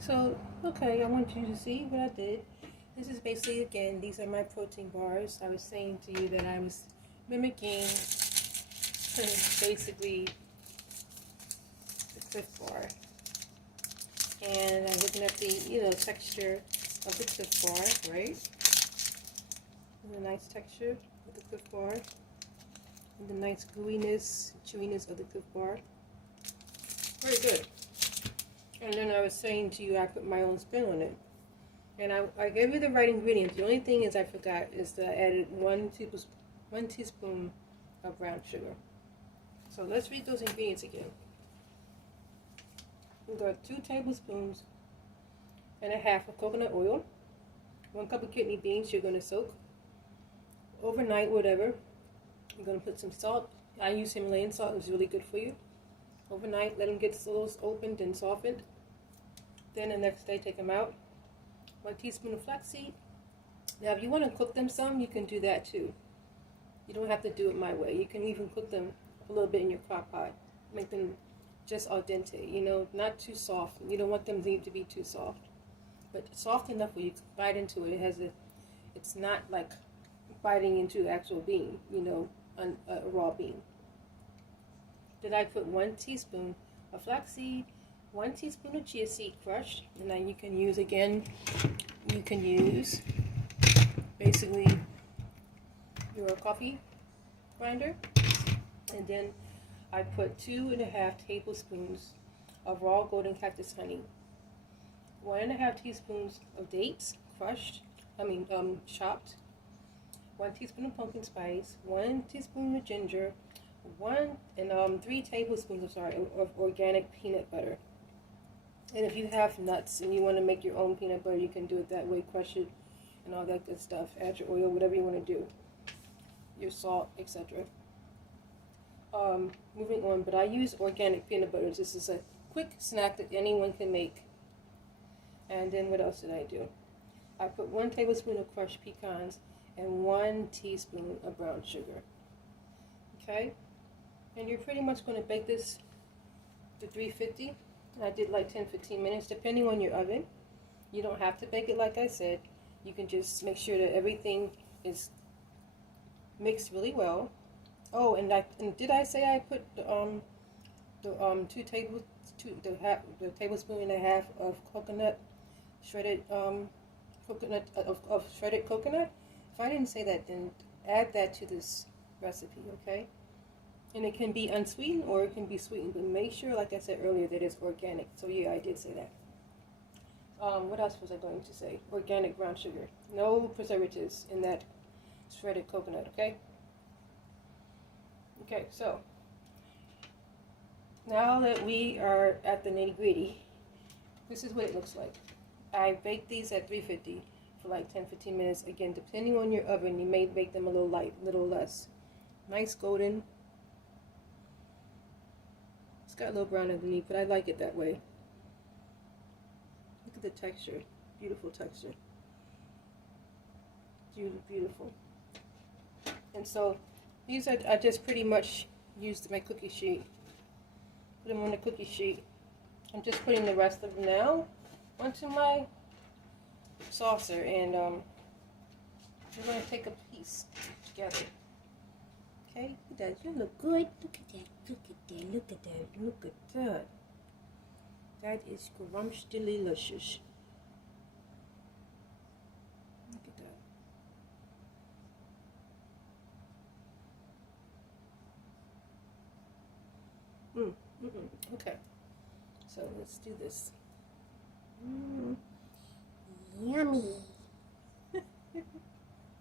So, okay, I want you to see what I did. This is basically, again, these are my protein bars. I was saying to you that I was mimicking basically the Cliff Bar. And I'm looking at the, texture of the Cliff Bar, right? And a nice texture of the Cliff Bar. And the nice gooiness, chewiness of the Cliff Bar. Very good. And then I was saying to you, I put my own spin on it. And I gave you the right ingredients. The only thing is I forgot is that I added one teaspoon of brown sugar. So let's read those ingredients again. We've got 2 tablespoons and a half of coconut oil, 1 cup of kidney beans you're going to soak overnight, whatever. You're going to put some salt. I use Himalayan salt, it's really good for you. Overnight, let them get a little opened and softened. Then the next day, take them out. 1 teaspoon of flaxseed. Now, if you want to cook them some, you can do that too. You don't have to do it my way. You can even cook them a little bit in your crock pot. Make them just al dente, not too soft. You don't want them to be too soft. But soft enough where you can bite into it. It's not like biting into the actual bean, a raw bean. Then I put 1 teaspoon of flaxseed, 1 teaspoon of chia seed crushed, and then you can use basically your coffee grinder. And then I put 2.5 tablespoons of raw golden cactus honey, 1.5 teaspoons of dates chopped, 1 teaspoon of pumpkin spice, 1 teaspoon of ginger, 3 tablespoons of organic peanut butter. And if you have nuts and you want to make your own peanut butter, you can do it that way, crush it and all that good stuff. Add your oil, whatever you want to do, your salt, etc. Moving on, but I use organic peanut butter. This is a quick snack that anyone can make. And then what else did I do? I put 1 tablespoon of crushed pecans and 1 teaspoon of brown sugar. Okay? And you're pretty much going to bake this to 350. I did like 10-15 minutes, depending on your oven. You don't have to bake it like I said. You can just make sure that everything is mixed really well. Oh, and did I say I put the tablespoon and a half of shredded coconut? If I didn't say that, then add that to this recipe, okay? And it can be unsweetened or it can be sweetened, but make sure, like I said earlier, that it's organic. So yeah, I did say that. What else was I going to say? Organic brown sugar. No preservatives in that shredded coconut, okay? Okay, so now that we are at the nitty-gritty, this is what it looks like. I baked these at 350 for like 10-15 minutes. Again, depending on your oven, you may bake them a little light, little less. Nice golden. It's got a little brown underneath, but I like it that way. Look at the texture. Beautiful texture. Beautiful. And so these I just pretty much used my cookie sheet. Put them on the cookie sheet. I'm just putting the rest of them now onto my saucer, and we're going to take a piece together. Okay, look at that. You look good. Look at that. Look at that. Look at that. Look at that. That is delicious. Look at that. Okay. So let's do this. Yummy.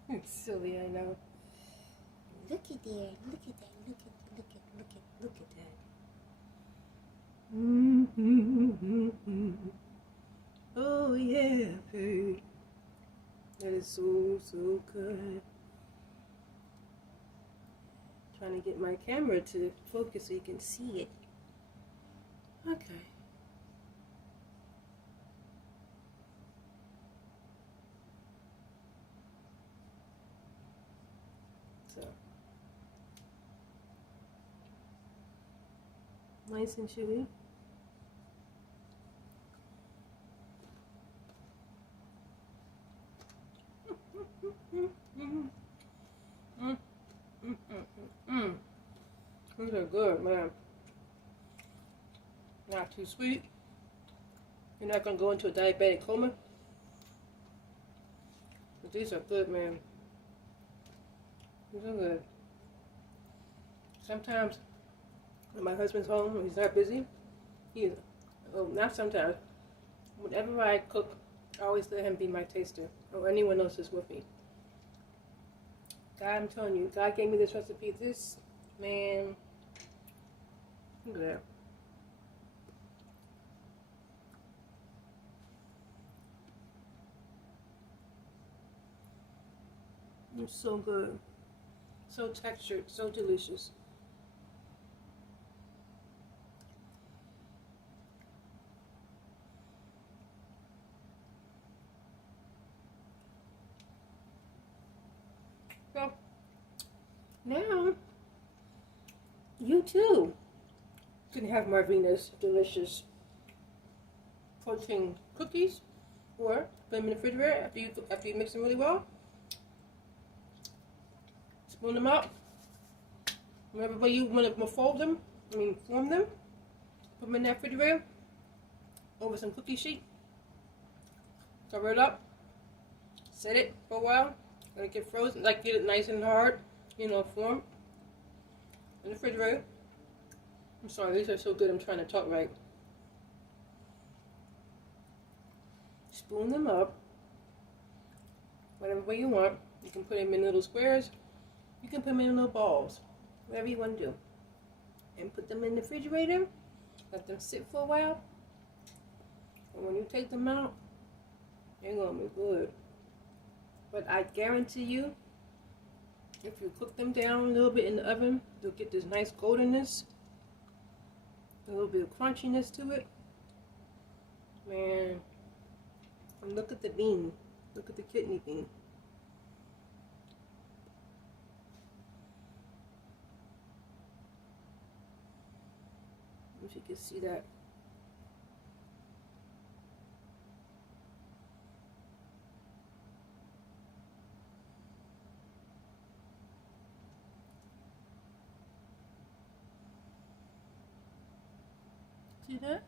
It's silly, I know. Look at there. Look at that. Look at that. Oh yeah, babe. That is so good. Trying to get my camera to focus so you can see it. Okay. So nice and chewy. These are good, man. Not too sweet. You're not gonna go into a diabetic coma. But these are good, man. These are good. Sometimes when my husband's home, when he's not busy, not sometimes. Whenever I cook, I always let him be my taster, or anyone else is with me. God, I'm telling you, God gave me this recipe. This, man, look at that. It's so good. So textured, so delicious. So, now, you too can have Marvina's delicious protein cookies, or put them in the refrigerator after you mix them really well. Spoon them up. Whatever way you want to form them, put them in that refrigerator over some cookie sheet. Cover it up. Set it for a while. Let it get frozen, like get it nice and hard, form. In the refrigerator. I'm sorry, these are so good, I'm trying to talk right. Spoon them up. Whatever way you want. You can put them in little squares. You can put them in little balls. Whatever you want to do. And put them in the refrigerator. Let them sit for a while. And when you take them out, they're going to be good. But I guarantee you, if you cook them down a little bit in the oven, you'll get this nice goldenness. A little bit of crunchiness to it. Man. And look at the bean. Look at the kidney bean. If you can see that. See that?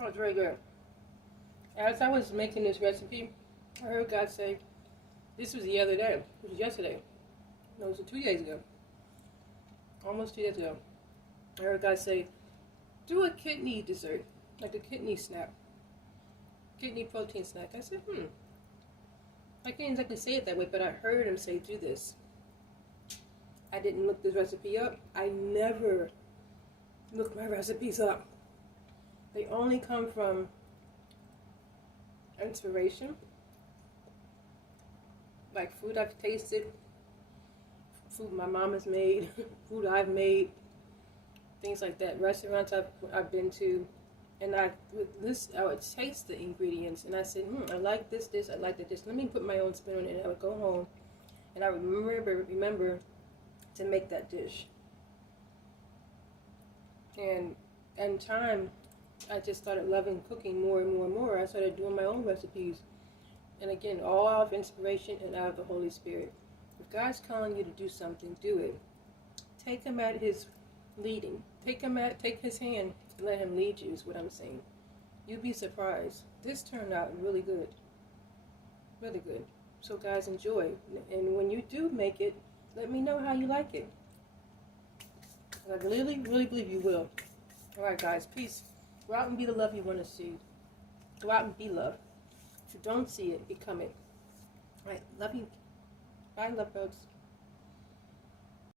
Oh, it's very good. As I was making this recipe, I heard God say, this was the other day. It was yesterday. No, it was 2 days ago. Almost 2 days ago. I heard God say, do a kidney dessert, like a kidney snack. Kidney protein snack. I said, I can't exactly say it that way, but I heard him say, do this. I didn't look this recipe up. I never look my recipes up. They only come from inspiration, like food I've tasted, food my mom has made, food I've made, things like that. Restaurants I've been to, and I would taste the ingredients, and I said, I like this, I like that, this. Let me put my own spin on it. And I would go home, and I would remember to make that dish. And in time, I just started loving cooking more and more and more. I started doing my own recipes. And again, all out of inspiration and out of the Holy Spirit. If God's calling you to do something, do it. Take him at his leading. Take his hand and let him lead you is what I'm saying. You'd be surprised. This turned out really good. Really good. So guys, enjoy. And when you do make it, let me know how you like it. I really, really believe you will. Alright guys, peace. Go out and be the love you want to see. Go out and be love. If you don't see it, become it. Alright, love you. Bye, love bugs.